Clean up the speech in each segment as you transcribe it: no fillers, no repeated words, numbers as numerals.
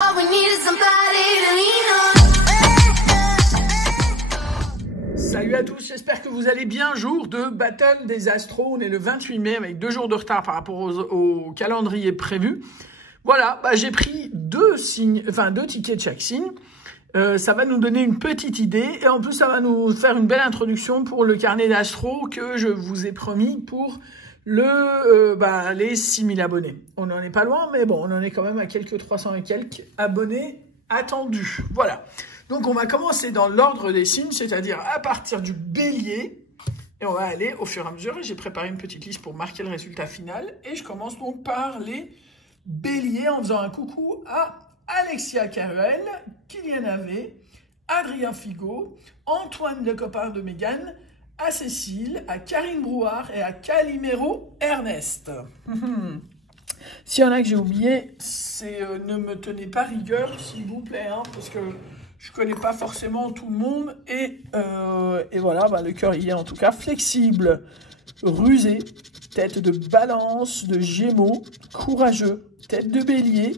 All we need is somebody to lean on. Salut à tous, j'espère que vous allez bien. Jour de Battle des Astros, on est le 28 mai avec 2 jours de retard par rapport au calendrier prévu. Voilà, j'ai pris deux tickets de chaque signe. Ça va nous donner une petite idée et en plus ça va nous faire une belle introduction pour le carnet d'Astro que je vous ai promis pour les 6000 abonnés. On n'en est pas loin, mais bon, on en est quand même à quelques 300 et quelques abonnés attendus. Voilà. Donc, on va commencer dans l'ordre des signes, c'est-à-dire à partir du bélier. Et on va aller au fur et à mesure. J'ai préparé une petite liste pour marquer le résultat final. Et je commence donc par les béliers en faisant un coucou à Alexia Caruel, Kylian Ave, Adrien Figo, Antoine le copain de Mégane, à Cécile, à Karine Brouard et à Calimero Ernest. S'il y en a que j'ai oublié, c'est ne me tenez pas rigueur, s'il vous plaît, hein, parce que je connais pas forcément tout le monde. Et voilà, le cœur y est en tout cas. Flexible, rusé, tête de balance, de gémeaux, courageux, tête de bélier,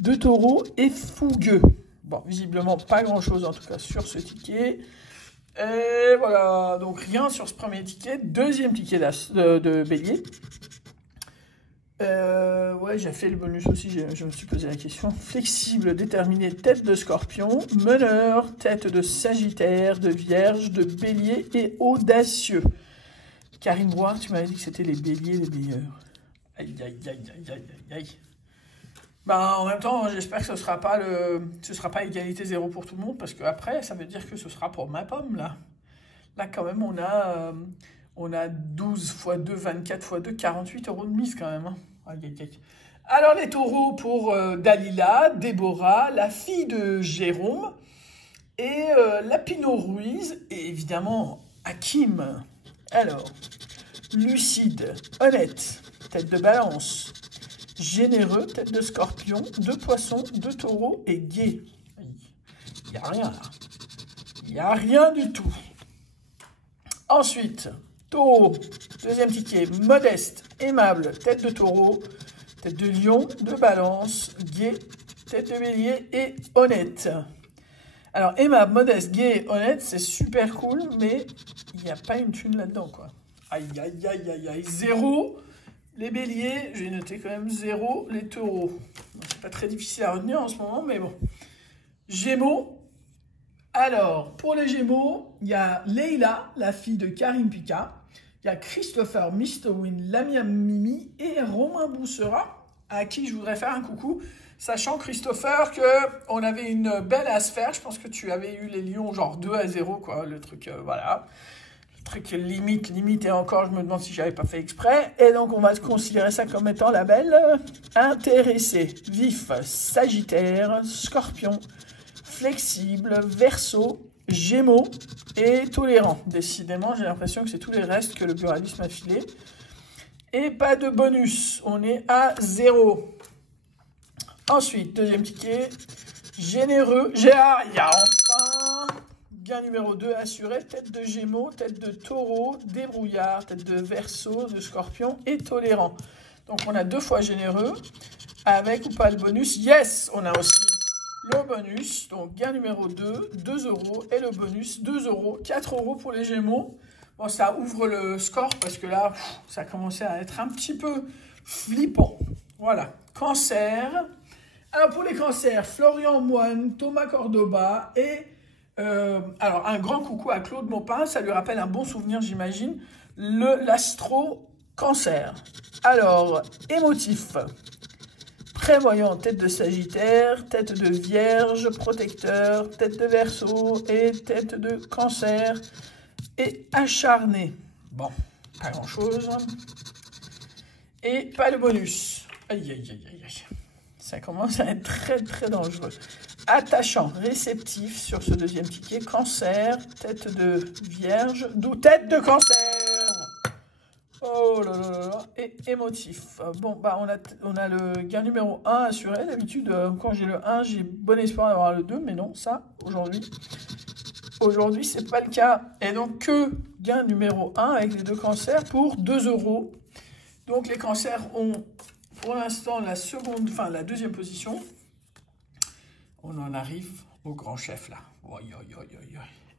de taureau et fougueux. Bon, visiblement pas grand-chose en tout cas sur ce ticket. Et voilà, donc rien sur ce premier ticket. Deuxième ticket de bélier. Ouais, j'ai fait le bonus aussi, je me suis posé la question. Flexible, déterminé, tête de scorpion. Meneur, tête de sagittaire, de vierge, de bélier et audacieux. Karine Brouard, tu m'avais dit que c'était les béliers les meilleurs. Aïe, aïe, aïe, aïe, aïe, aïe, aïe. En même temps, j'espère que ce sera pas égalité 0 pour tout le monde, parce que après, ça veut dire que ce sera pour ma pomme, là. Là, quand même, on a 12 x 2, 24 x 2, 48 € de mise, quand même. Hein. Aïe, aïe, aïe. Alors, les taureaux pour Dalila, Déborah, la fille de Jérôme, et Lapino Ruiz, et évidemment, Hakim. Alors, lucide, honnête, tête de balance, généreux, tête de scorpion, de poisson, de taureau et gai. Il n'y a rien là. Il n'y a rien du tout. Ensuite, taureau, deuxième ticket, modeste, aimable, tête de taureau, tête de lion, de balance, gai, tête de bélier et honnête. Alors, aimable, modeste, gai, honnête, c'est super cool, mais il n'y a pas une thune là-dedans, quoi. Aïe, aïe, aïe, aïe, aïe, 0. Les béliers, j'ai noté quand même 0. Les taureaux, c'est pas très difficile à retenir en ce moment, mais bon. Gémeaux. Alors, pour les Gémeaux, il y a Leïla, la fille de Karine Pica. Il y a Christopher Mistowin, l'ami à Mimi, et Romain Boussera, à qui je voudrais faire un coucou. Sachant, Christopher, qu'on avait une belle à se faire. Je pense que tu avais eu les Lions genre 2-0, quoi. Le truc, voilà. Truc limite, et encore, je me demande si j'avais pas fait exprès. Et donc, on va considérer ça comme étant la belle intéressée. Vif, sagittaire, scorpion, flexible, verseau, gémeaux et tolérant. Décidément, j'ai l'impression que c'est tous les restes que le pluralisme a filé. Et pas de bonus, on est à 0. Ensuite, deuxième ticket, généreux, enfin. Gain numéro 2, assuré, tête de gémeaux, tête de taureau, débrouillard, tête de verseau, de scorpion et tolérant. Donc, on a 2 fois généreux, avec ou pas le bonus. Yes, on a aussi le bonus. Donc, gain numéro 2, 2 € et le bonus, 2 €, 4 € pour les gémeaux. Bon, ça ouvre le score parce que là, ça a commencé à être un petit peu flippant. Voilà, cancer. Alors, pour les cancers, Florian Moine, Thomas Cordoba et... alors, un grand coucou à Claude Maupin, ça lui rappelle un bon souvenir, j'imagine, l'astro-cancer. Alors, émotif, prévoyant, tête de sagittaire, tête de vierge, protecteur, tête de verseau et tête de cancer et acharné. Bon, pas grand-chose. Et pas de bonus. Aïe, aïe, aïe, aïe, aïe. Ça commence à être très, très dangereux. Attachant, réceptif sur ce deuxième ticket, cancer, tête de vierge, d'où tête de cancer. Oh là là là là, et émotif. Bon, on a le gain numéro 1 assuré. D'habitude, quand j'ai le 1, j'ai bon espoir d'avoir le 2, mais non, ça, aujourd'hui, c'est pas le cas. Et donc, que gain numéro 1 avec les 2 cancers pour 2 €. Donc, les cancers ont pour l'instant la deuxième position. on en arrive au grand chef là.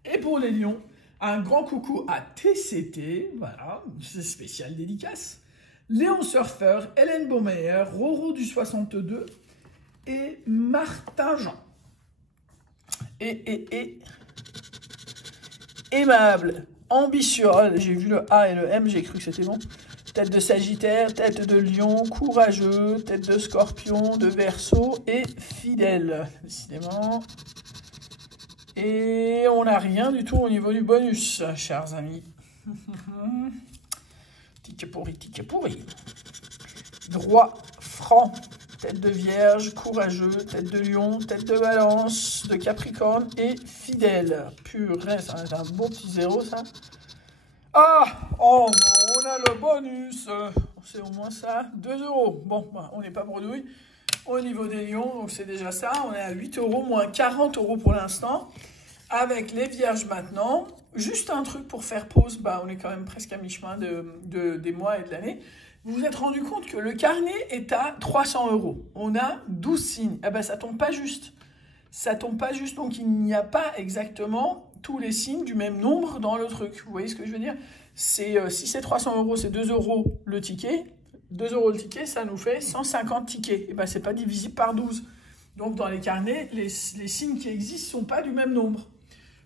Et pour les lions, un grand coucou à TCT, voilà, c'est spécial dédicace. Léon Surfeur, Hélène Baumeyer, Roro du 62 et Martin Jean. Et aimable, ambitieux, j'ai vu le A et le M, j'ai cru que c'était bon. Tête de Sagittaire, tête de Lion, courageux, tête de Scorpion, de Verseau et fidèle, décidément. Et on n'a rien du tout au niveau du bonus, chers amis. Ticket pourri. Droit, franc, tête de Vierge, courageux, tête de Lion, tête de Balance, de Capricorne et fidèle. Purée, ça va être un beau petit zéro, ça. Ah, oh, on a le bonus. C'est au moins ça, 2 €. Bon, bah, on n'est pas bredouille. Au niveau des lions, donc c'est déjà ça. On est à 8 €, moins 40 € pour l'instant. Avec les vierges maintenant. Juste un truc pour faire pause. Bah, on est quand même presque à mi-chemin des mois et de l'année. Vous vous êtes rendu compte que le carnet est à 300 €. On a 12 signes. Eh ben, ça tombe pas juste. Ça tombe pas juste. Donc, il n'y a pas exactement tous les signes du même nombre dans le truc. Vous voyez ce que je veux dire? Si c'est 300 €, c'est 2 € le ticket. 2 € le ticket, ça nous fait 150 tickets. Et ben, c'est pas divisible par 12. Donc, dans les carnets, les signes qui existent ne sont pas du même nombre.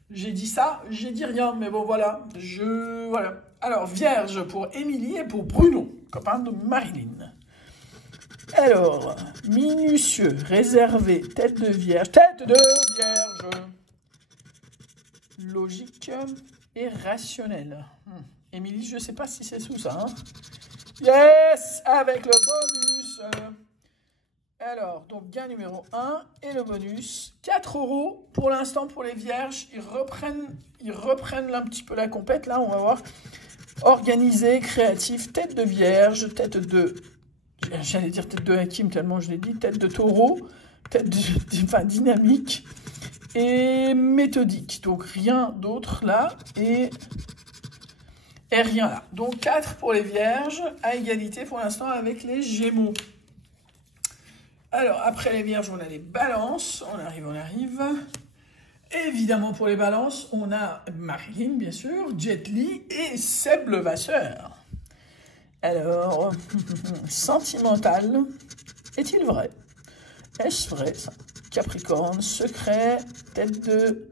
J'ai dit ça, j'ai dit rien, mais bon, voilà. Voilà. Alors, Vierge pour Émilie et pour Bruno, copain de Marilyn. Alors, minutieux, réservé, tête de Vierge. Logique et rationnel. Émilie, je ne sais pas si c'est sous ça. Hein. Yes, avec le bonus. Alors, donc gain numéro 1 et le bonus. 4 € pour l'instant pour les vierges. Ils reprennent un petit peu la compète, là, on va voir. Organisé, créatif, tête de vierge, tête de... J'allais dire tête de Hakim, tellement je l'ai dit. Tête de taureau, dynamique et méthodique. Donc rien d'autre là et rien là. Donc 4 pour les vierges, à égalité pour l'instant avec les gémeaux. Alors, après les vierges, on a les balances. On arrive. Évidemment, pour les balances, on a Marilyn, bien sûr, Jet Li et Seb Levasseur. Alors, sentimental, est-il vrai? Est-ce vrai, ça? Capricorne, secret, tête de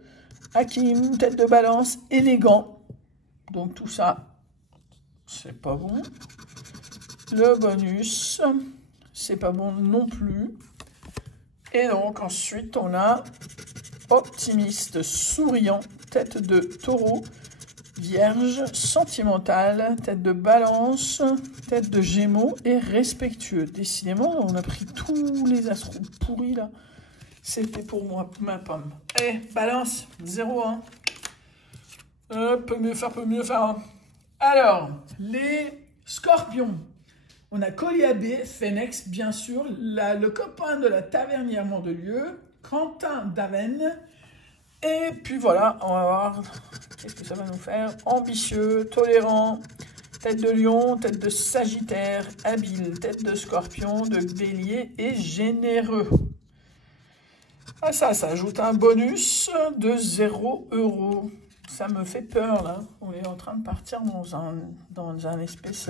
Hakim, tête de balance, élégant. Donc, tout ça, c'est pas bon. Le bonus... c'est pas bon non plus. Et donc, ensuite, on a optimiste, souriant, tête de taureau, vierge, sentimental, tête de balance, tête de gémeaux et respectueux. Décidément, on a pris tous les astros pourris, là. C'était pour moi, ma pomme. Allez, balance, 0,1. Peut mieux faire. Hein. Alors, les scorpions. On a Coliabé, Phénex, bien sûr, le copain de la tavernière Mandelieu, Quentin Daven. Et puis voilà, on va voir qu'est-ce que ça va nous faire. Ambitieux, tolérant, tête de lion, tête de sagittaire, habile, tête de scorpion, de bélier et généreux. Ah ça ajoute un bonus de 0 €. Ça me fait peur, là. On est en train de partir dans un espèce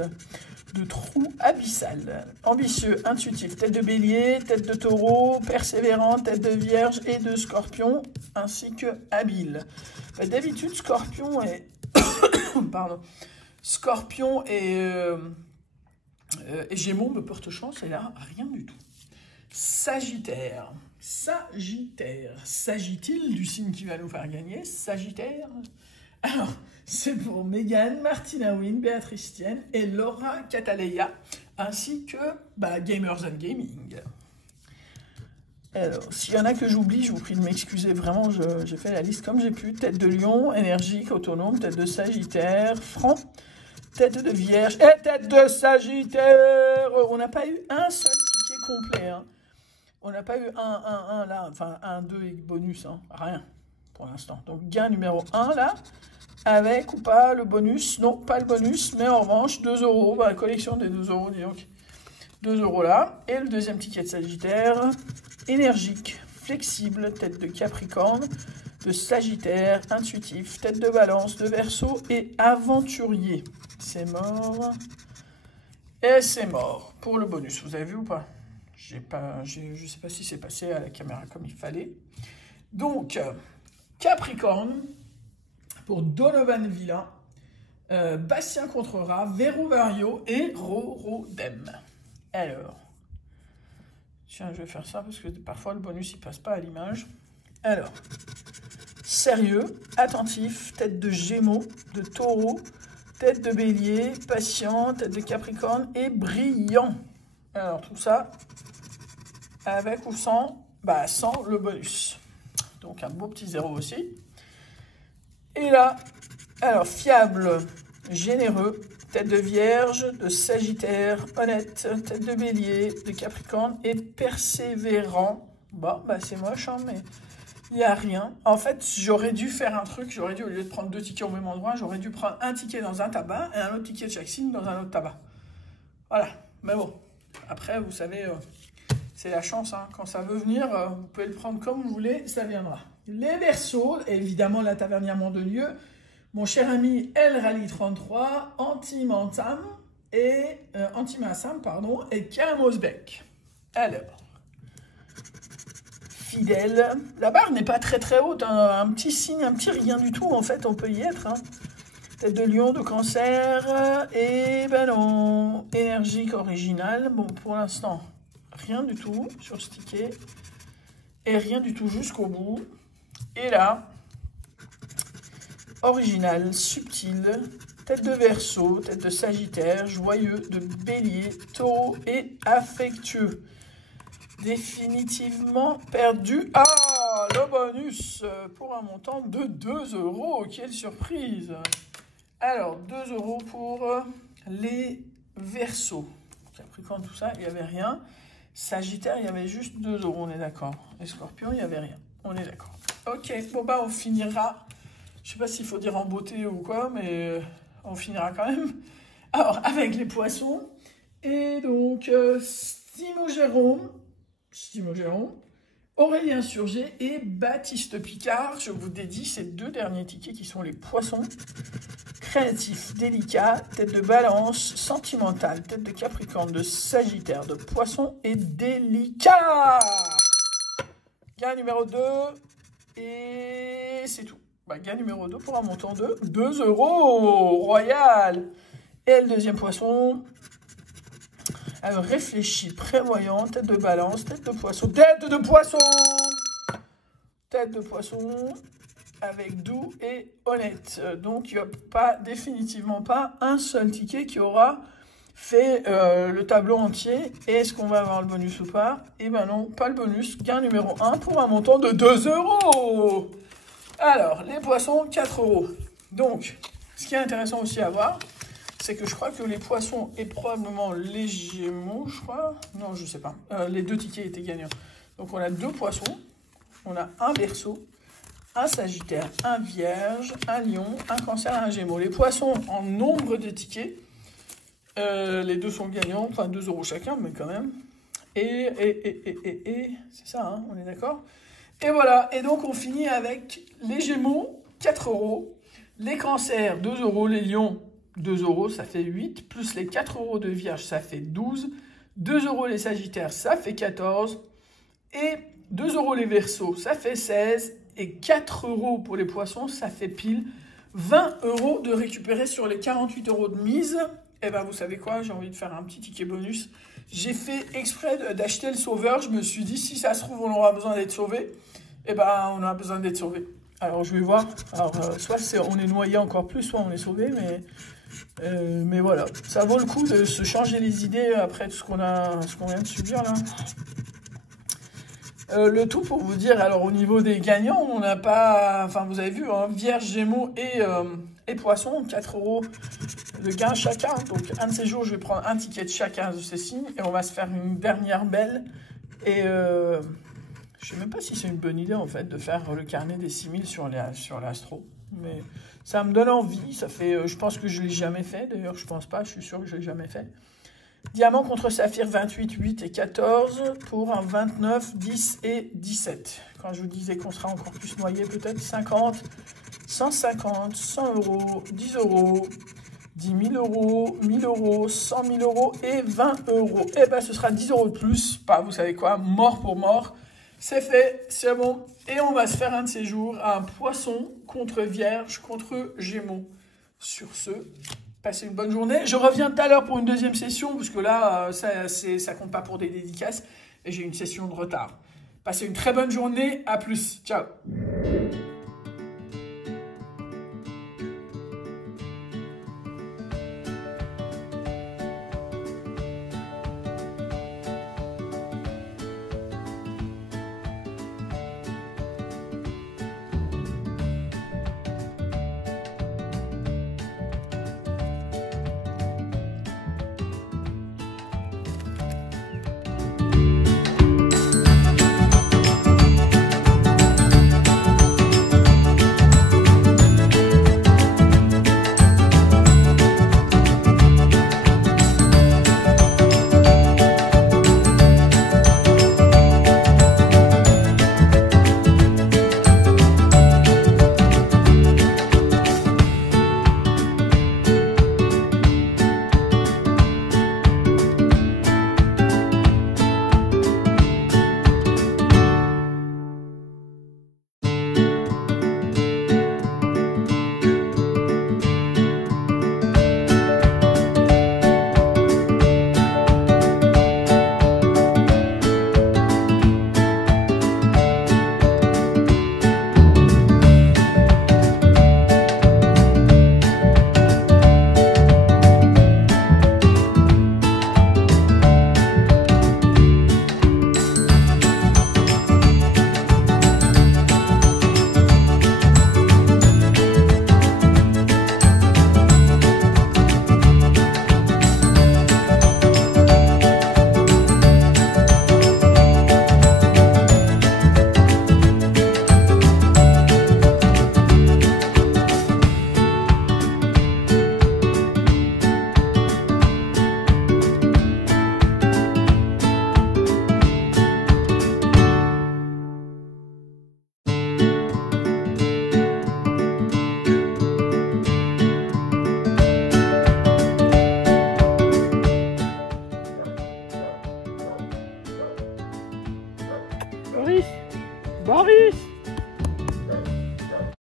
de trou abyssal. Ambitieux, intuitif, tête de bélier, tête de taureau, persévérant, tête de vierge et de scorpion, ainsi que habile. D'habitude, scorpion et... Pardon. Scorpion et Gémeaux me portent chance, et là, rien du tout. Sagittaire. S'agit-il du signe qui va nous faire gagner? Sagittaire. Alors, c'est pour Mégane, Martina Wynne, Béatrice Tienne et Laura Cataleya, ainsi que Gamers and Gaming. Alors, s'il y en a que j'oublie, je vous prie de m'excuser. Vraiment, j'ai fait la liste comme j'ai pu. Tête de lion, énergique, autonome, tête de sagittaire, franc, tête de vierge et tête de sagittaire. On n'a pas eu un seul ticket complet, hein. On n'a pas eu un là, enfin 1, 2 et bonus, hein. Rien pour l'instant. Donc gain numéro 1 là, avec ou pas le bonus, non pas le bonus, mais en revanche 2 €, la collection des 2 €, dis donc. 2 € là, et le deuxième ticket de Sagittaire, énergique, flexible, tête de Capricorne, de Sagittaire, intuitif, tête de Balance, de Verseau et aventurier. C'est mort. Et c'est mort pour le bonus. Vous avez vu ou pas? Je ne sais pas si c'est passé à la caméra comme il fallait. Donc, Capricorne pour Donovan Villain, Bastien Contrera, Véro Vario et Rorodem. Alors, tiens, je vais faire ça parce que parfois le bonus il passe pas à l'image. Alors, sérieux, attentif, tête de Gémeaux, de Taureau, tête de Bélier, patient, tête de Capricorne et brillant. Alors, tout ça, avec ou sans? Bah, sans le bonus. Donc, un beau petit 0 aussi. Et là, alors, fiable, généreux, tête de Vierge, de Sagittaire, honnête, tête de Bélier, de Capricorne et persévérant. Bon, bah, c'est moche, hein, mais il n'y a rien. En fait, j'aurais dû faire un truc. J'aurais dû, au lieu de prendre 2 tickets au même endroit, j'aurais dû prendre un ticket dans un tabac et un autre ticket de chaque signe dans un autre tabac. Voilà. Mais bon, après, vous savez, c'est la chance. Hein. Quand ça veut venir, vous pouvez le prendre comme vous voulez, ça viendra. Les Verseaux, évidemment, la tavernière Mandelieu, mon cher ami El Rally 33, Anti-Massam et Karim Osbeck. Alors, fidèle, la barre n'est pas très très haute, hein. Un petit signe, un petit rien du tout, en fait, on peut y être. Hein. Tête de Lion, de Cancer, et ben non, énergique, original. Bon, pour l'instant, rien du tout sur ce ticket, et rien du tout jusqu'au bout. Et là, original, subtil, tête de Verseau, tête de Sagittaire, joyeux, de Bélier, Taureau et affectueux. Définitivement perdu. Ah, le bonus pour un montant de 2 €. Quelle surprise! Alors, 2 € pour les Verseaux. Capricorne, tout ça, il n'y avait rien. Sagittaire, il y avait juste 2 €, on est d'accord. Et Scorpion, il n'y avait rien. On est d'accord. Ok, bon bah on finira. Je sais pas s'il faut dire en beauté ou quoi, mais on finira quand même. Alors, avec les Poissons. Et donc, Stimo Jérôme, Aurélien Surgé et Baptiste Picard. Je vous dédie ces 2 derniers tickets qui sont les Poissons. Créatif, délicat, tête de Balance, sentimental, tête de Capricorne, de Sagittaire, de Poisson et délicat. Gain numéro 2. Et c'est tout. Bah, gain numéro 2 pour un montant de 2 €. Royal. Et le deuxième Poisson. Alors, réfléchi, prévoyant, tête de Balance, tête de Poisson, tête de Poisson. Tête de Poisson avec doux et honnête. Donc, il n'y a définitivement pas un seul ticket qui aura fait le tableau entier. Et est-ce qu'on va avoir le bonus ou pas? Eh ben non, pas le bonus. Gain numéro 1 pour un montant de 2 €. Alors, les Poissons, 4 €. Donc, ce qui est intéressant aussi à voir, c'est que je crois que les Poissons et probablement les Gémeaux, je crois. Non, je sais pas. Les 2 tickets étaient gagnants. Donc, on a 2 Poissons, on a un Verseau, un Sagittaire, un Vierge, un Lion, un Cancer, un Gémeaux. Les Poissons en nombre de tickets, les 2 sont gagnants, enfin 2 € chacun, mais quand même. Et c'est ça, hein, on est d'accord? Et voilà, et donc on finit avec les Gémeaux, 4 €, les Cancers, 2 €, les Lions, 2 €, ça fait 8, plus les 4 € de Vierge, ça fait 12, 2 € les Sagittaires, ça fait 14, et 2 € les Verseaux, ça fait 16, et 4 € pour les Poissons, ça fait pile 20 € de récupérer sur les 48 € de mise. Et ben vous savez quoi, j'ai envie de faire un petit ticket bonus. J'ai fait exprès d'acheter le sauveur, je me suis dit si ça se trouve on aura besoin d'être sauvé, et ben on a besoin d'être sauvé. Alors je vais voir, alors soit on est noyé encore plus, soit on est sauvé, mais voilà, ça vaut le coup de se changer les idées après tout ce qu'on vient de subir là. Le tout pour vous dire, alors au niveau des gagnants, on n'a pas, enfin vous avez vu, hein, Vierge, Gémeaux et Poissons, 4 € de gain chacun. Donc un de ces jours, je vais prendre un ticket de chacun de ces signes et on va se faire une dernière belle. Et je sais même pas si c'est une bonne idée en fait de faire le carnet des 6000 sur l'astro. Mais ça me donne envie, ça fait, je pense que je ne l'ai jamais fait, d'ailleurs je pense pas, je suis sûr que je ne l'ai jamais fait. Diamant contre saphir, 28, 8 et 14 pour un 29, 10 et 17. Quand je vous disais qu'on sera encore plus noyé, peut-être 50, 150, 100 euros, 10 euros, 10 000 euros, 1000 euros, 100 000 euros et 20 euros. Et bien, ce sera 10 euros de plus. Pas, vous savez quoi, mort pour mort. C'est fait, c'est bon. Et on va se faire un de ces jours à un poisson contre vierge, contre gémeaux. Sur ce, passez une bonne journée. Je reviens tout à l'heure pour une deuxième session, parce que là, ça compte pas pour des dédicaces. Et j'ai une session de retard. Passez une très bonne journée. À plus. Ciao.